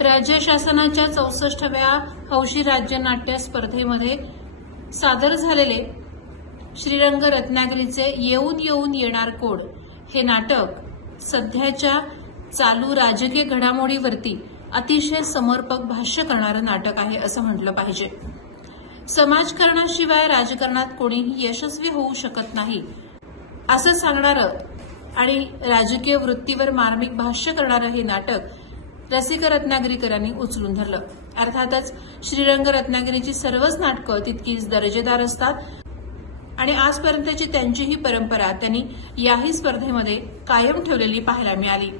राज्य शासनाच्या 64व्या हौशी राज्य नाट्य स्पर्धेमध्ये सादर झालेले श्रीरंग रत्नागिरीचे येऊन येऊन येणार कोड हे नाटक सध्याच्या चालू राजकीय घडामोडीवरती अतिशय समर्पक भाष्य करणारं नाटक आहे असं म्हटलं पाहिजे। समाजकारणाशिवाय राजकारणात कोणीही यशस्वी होऊ शकत नाही असं सांगणारं आणि राजकीय वृत्तीवर मार्मिक भाष्य करणारं हे नाटक रसिक रत्नागिरीकरांनी उचलून धरलं। अर्थातच श्रीरंग रत्नागिरीची सर्वच नाटकं तितकीच दर्जेदार असतात आणि आजपर्यंतची त्यांची ही परंपरा त्यांनी याही स्पर्धेमध्ये कायम ठेवलेली पाहायला मिळाली।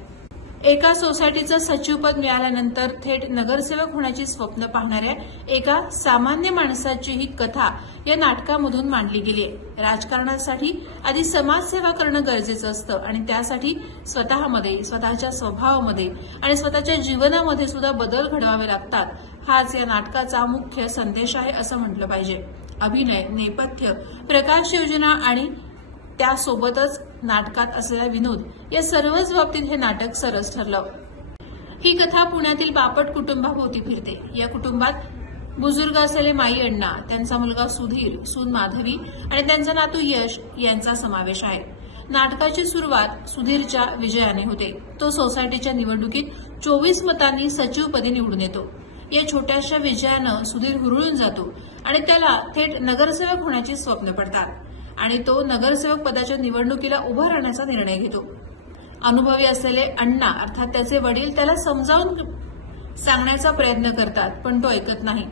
एका सोसायटीचं सचिवपद मिळाल्यानंतर थेट नगरसेवक होण्याची स्वप्न पाहणाऱ्या एका सामान्य माणसाची ही कथा या नाटकामधून मांडली गेली आहे। राजकारणासाठी आधी समाजसेवा करणं गरजेचं असतं आणि त्यासाठी स्वतःमध्ये, स्वतःच्या स्वभावामध्ये आणि स्वतःच्या जीवनामध्ये सुद्धा बदल घडवावे लागतात। हाच या नाटकाचा मुख्य संदेश आहे असं म्हटलं पाहिजे। अभिनय, नेपथ्य, प्रकाश योजना आणि त्यासोबतच नाटकात असलेला विनोद या सर्वच बाबतीत हे नाटक सरस ठरलं। ही कथा पुण्यातील बापट कुटुंबाभोवती फिरते। या कुटुंबात बुजुर्ग असलेले माई अण्णा, त्यांचा मुलगा सुधीर, सून माधवी आणि त्यांचा नातू यश यांचा समावेश आहे। नाटकाची सुरुवात सुधीरच्या विजयाने होते। तो सोसायटीच्या निवडणुकीत 24 मतांनी सचिवपदी निवडून येतो। या छोट्याशा विजयानं सुधीर हुरळून जातो आणि त्याला थेट नगरसेवक होण्याची स्वप्न पडतात आणि तो नगरसेवक पदाच्या निवडणुकीला उभा राहण्याचा निर्णय घेतो। अनुभवी असलेले अण्णा अर्थात त्याचे वडील त्याला समजावून सांगण्याचा प्रयत्न करतात, पण तो ऐकत नाही।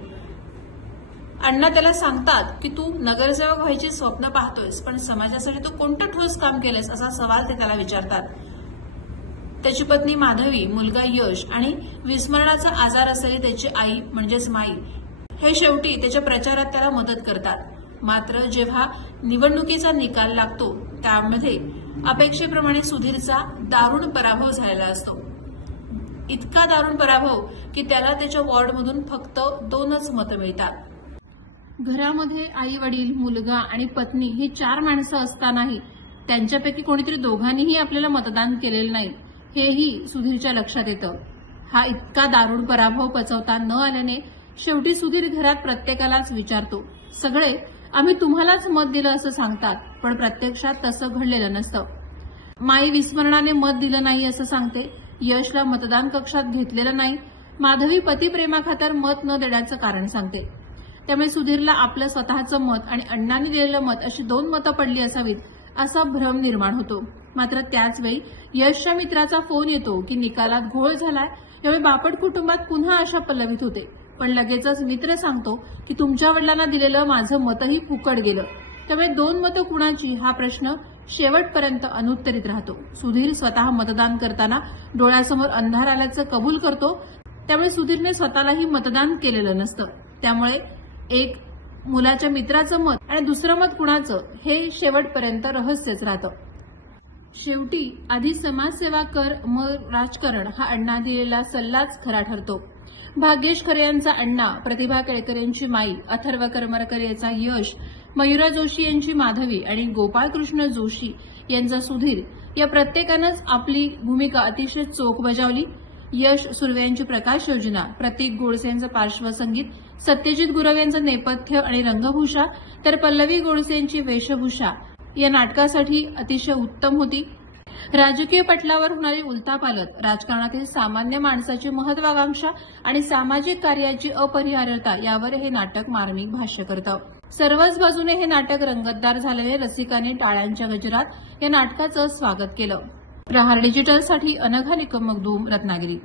अण्णा त्याला सांगतात की तू नगरसेवक व्हायची स्वप्न पाहतोयस, पण समाजासाठी तू कोणतं ठोस काम केलंस असा सवाल ते त्याला विचारतात। त्याची पत्नी माधवी, मुलगा यश आणि विस्मरणाचा आजार असलेली त्याची आई म्हणजेच माई हे शेवटी त्याच्या प्रचारात त्याला मदत करतात। मात्र जेव्हा निवडणुकीचा निकाल लागतो त्यामध्ये अपेक्षेप्रमाणे सुधीरचा दारुण पराभव झालेला असतो। इतका दारुण पराभव की त्याला त्याच्या वॉर्डमधून फक्त 2च मतं मिळतात। घरामध्ये आई वडील, मुलगा आणि पत्नी ही 4 माणसं असतानाही त्यांच्यापैकी कोणीतरी दोघांनीही आपल्याला मतदान केलेलं नाही हेही सुधीरच्या लक्षात येतं। हा इतका दारुण पराभव पचवता न आल्याने शेवटी सुधीर घरात प्रत्येकालाच विचारतो, सगळे आम्ही तुम्हालाच मत दिलं असं सांगतात, पण प्रत्यक्षात तसं घडलेलं नसतं। माई विस्मरणाने मत दिलं नाही असं सांगते, यशला मतदान कक्षात घेतलेलं नाही, माधवी पतिप्रेमाखातर मत न देण्याचं कारण सांगते। त्यामुळे सुधीरला आपलं स्वतःचं मत आणि अण्णांनी दिलेलं मत अशी 2 मतं पडली असावीत असा भ्रम निर्माण होतो। मात्र त्याचवेळी यशच्या मित्राचा फोन येतो की निकालात घोळ झालाय, यामुळे बापट कुटुंबात पुन्हा आशा पल्लवित होते। पण लगेचच मित्र सांगतो की तुमच्या वडिलांना दिलेलं माझं मतही फुकट गेलं, त्यामुळे 2 मतं कुणाची हा प्रश्न शेवटपर्यंत अनुत्तरित राहतो। सुधीर स्वतः मतदान करताना डोळ्यासमोर अंधार आल्याचं कबूल करतो, त्यामुळे सुधीरने स्वतःलाही मतदान केलेलं नसतं। त्यामुळे एक मुलाच्या मित्राचं मत आणि दुसरं मत कुणाचं हे शेवटपर्यंत रहस्यच राहतं। शेवटी आधी समाजसेवा कर मग राजकारण हा अण्णा दिलेला सल्लाच खरा ठरतो। भाग्येश खरे यांचा अण्णा, प्रतिभा केळकर यांची माई, अथर्व करमरकर यांचा यश, मयुरा जोशी यांची माधवी आणि गोपाळकृष्ण जोशी यांचा सुधीर या प्रत्येकानंच आपली भूमिका अतिशय चोख बजावली। यश सुर्वे यांची प्रकाश योजना, प्रतीक गोडसे यांचं पार्श्वसंगीत, सत्यजित गुरव यांचं नेपथ्य आणि रंगभूषा तर पल्लवी गोडसे यांची वेशभूषा या नाटकासाठी अतिशय उत्तम होती। राजकीय पटलावर होणारी उलथापालथ, राजकारणातील सामान्य माणसाची महत्वाकांक्षा आणि सामाजिक कार्याची अपरिहार्यता यावर हे नाटक मार्मिक भाष्य करतं। सर्वच बाजूने हे नाटक रंगतदार झालेले रसिकांनी टाळ्यांच्या गजरात या नाटकाचं स्वागत केलं। प्रहार डिजिटलसाठी अनघा निकम मगदूम, रत्नागिरी।